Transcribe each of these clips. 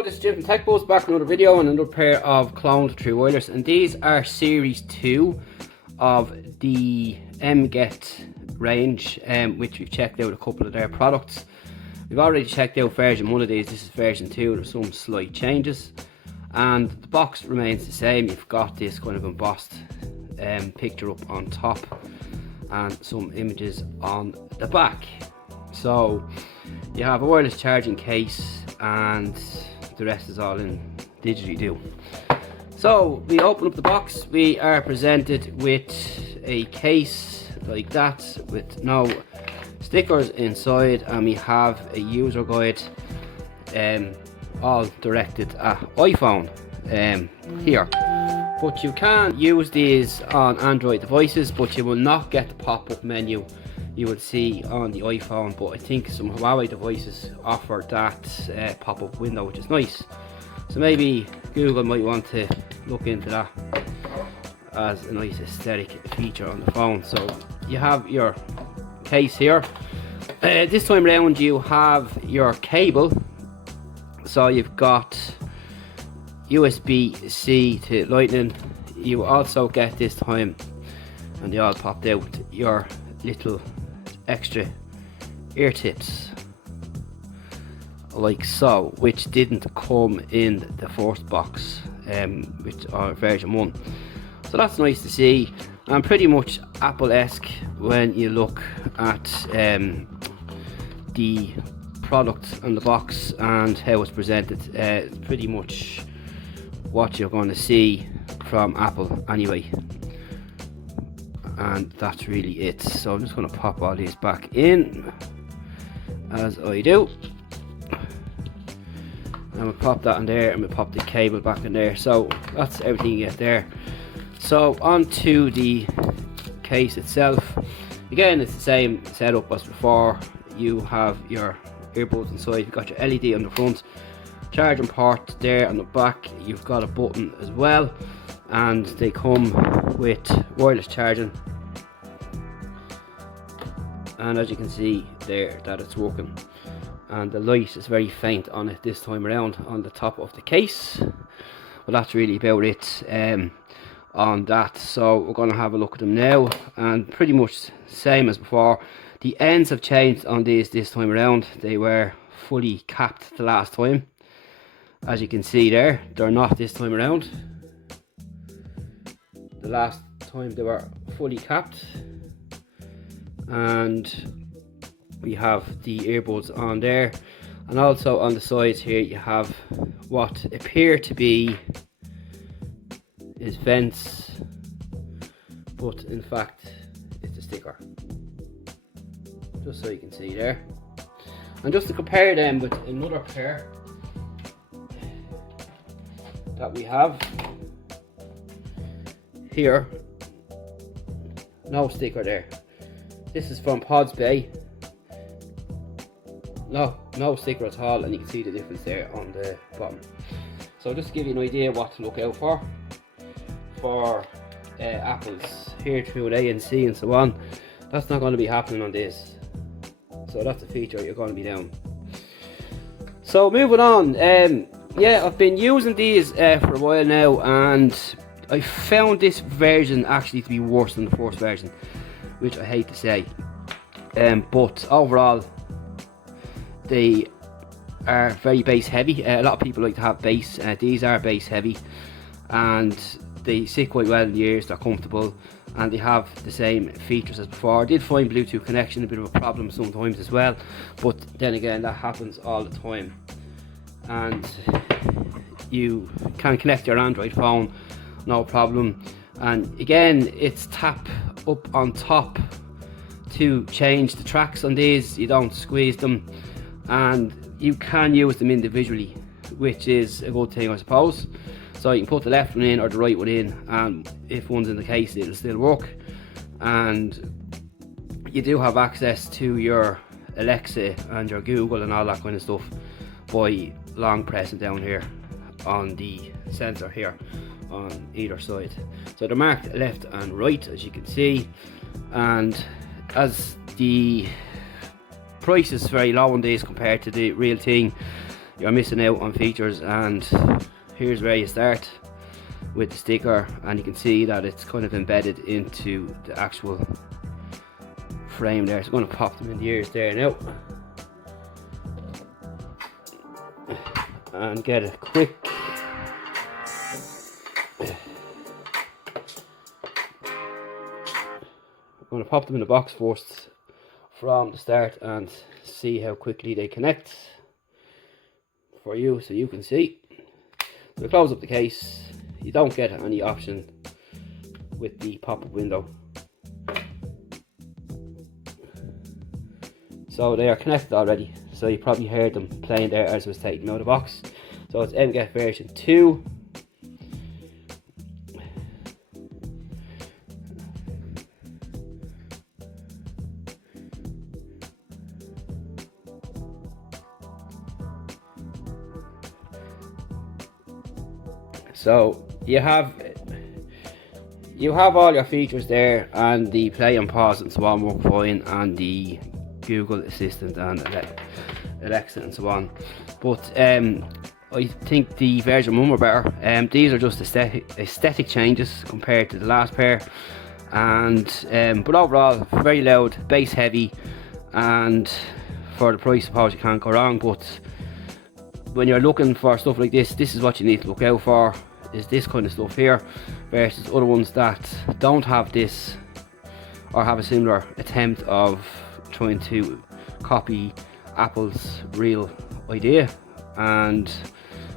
Hello, this is Jim from TechBuzz, back with another video and another pair of cloned true wireless, and these are series 2 of the MGET range, which we've checked out a couple of their products. We've already checked out version 1 of these. This is version 2. There's some slight changes and the box remains the same. You've got this kind of embossed picture up on top and some images on the back. So you have a wireless charging case and the rest is all in didgeridoo. So we open up the box, we are presented with a case like that with no stickers inside, and we have a user guide all directed at iPhone here. But you can use these on Android devices, but you will not get the pop-up menu you will see on the iPhone. But I think some Huawei devices offer that pop-up window, which is nice. So maybe Google might want to look into that as a nice aesthetic feature on the phone. So you have your case here. This time around you have your cable. So you've got USB-C to Lightning. You also get this time, and they all popped out, your little extra ear tips like so, which didn't come in the first box, which are version 1. So that's nice to see, and pretty much Apple-esque when you look at the product on the box and how it's presented. It's pretty much what you're going to see from Apple anyway, and that's really it. So I'm just going to pop all these back in as I do, and we'll pop that in there, and we'll pop the cable back in there. So that's everything you get there. So onto the case itself. Again, it's the same setup as before. You have your earbuds inside, you've got your LED on the front, charging port there on the back, you've got a button as well, and they come with wireless charging, and as you can see there that it's working, and the light is very faint on it this time around on the top of the case. Well, that's really about it on that. So we're going to have a look at them now, and pretty much same as before. The ends have changed on these this time around. They were fully capped the last time. As you can see there, they're not this time around. The last time they were fully capped. And we have the earbuds on there. And also on the sides here you have what appear to be is vents, but in fact it's a sticker. Just so you can see there. And just to compare them with another pair that we have here, no sticker there. This is from Pods Bay. No sticker at all, and you can see the difference there on the bottom. So just to give you an idea what to look out for Apple's here through ANC and so on, that's not going to be happening on this. So that's a feature you're going to be down. So moving on, yeah, I've been using these for a while now, and I found this version actually to be worse than the first version, which I hate to say. But overall, they are very bass heavy. A lot of people like to have bass. These are bass heavy, and they sit quite well in the ears. They're comfortable, and they have the same features as before. I did find Bluetooth connection a bit of a problem sometimes as well, but then again that happens all the time. And you can connect your Android phone, no problem. And again, it's tap up on top to change the tracks on these. You don't squeeze them, and you can use them individually, which is a good thing, I suppose. So you can put the left one in or the right one in, and if one's in the case it'll still work. And you do have access to your Alexa and your Google and all that kind of stuff by long pressing down here on the sensor here on either side. So they're marked left and right, as you can see, and as the price is very low on these compared to the real thing, you're missing out on features. And here's where you start with the sticker, and you can see that it's kind of embedded into the actual frame there. So I'm going to pop them in the ears there now and get a quick I'm going to pop them in the box first from the start and see how quickly they connect for you, so you can see. So we close up the case. You don't get any option with the pop-up window, so they are connected already. So you probably heard them playing there as I was taking them out of the box. So it's MGET version 2. So you have all your features there, and the play and pause and so on work fine, and the Google Assistant and Alexa and so on. But I think the version 1 were better. These are just aesthetic changes compared to the last pair, and but overall very loud, bass heavy, and for the price I suppose you can't go wrong. But when you're looking for stuff like this is what you need to look out for, is this kind of stuff here versus other ones that don't have this or have a similar attempt of trying to copy Apple's real idea, and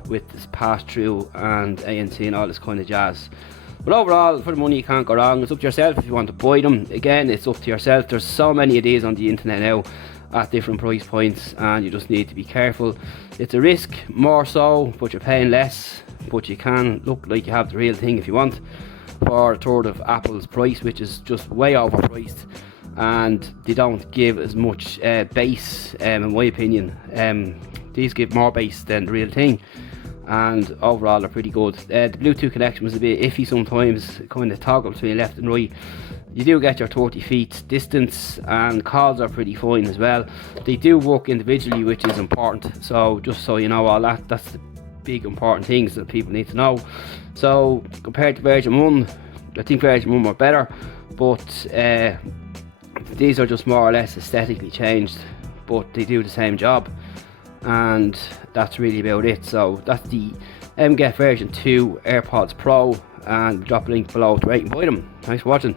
with this pass-through and ANC and all this kind of jazz. But overall, for the money you can't go wrong. It's up to yourself if you want to buy them. Again, it's up to yourself. There's so many of these on the internet now at different price points, and you just need to be careful. It's a risk more so, but you're paying less, but you can look like you have the real thing if you want for a third of Apple's price, which is just way overpriced, and they don't give as much bass, in my opinion. These give more bass than the real thing, and overall they're pretty good. The Bluetooth connection was a bit iffy sometimes, kind of toggle between left and right. You do get your 30 feet distance, and calls are pretty fine as well. They do work individually, which is important, so just so you know all that, that's the big important things that people need to know. So compared to version 1, I think version 1 were better, but these are just more or less aesthetically changed, but they do the same job, and that's really about it. So that's the MGET version 2 AirPods Pro, and drop a link below to rate and buy them. Thanks for watching.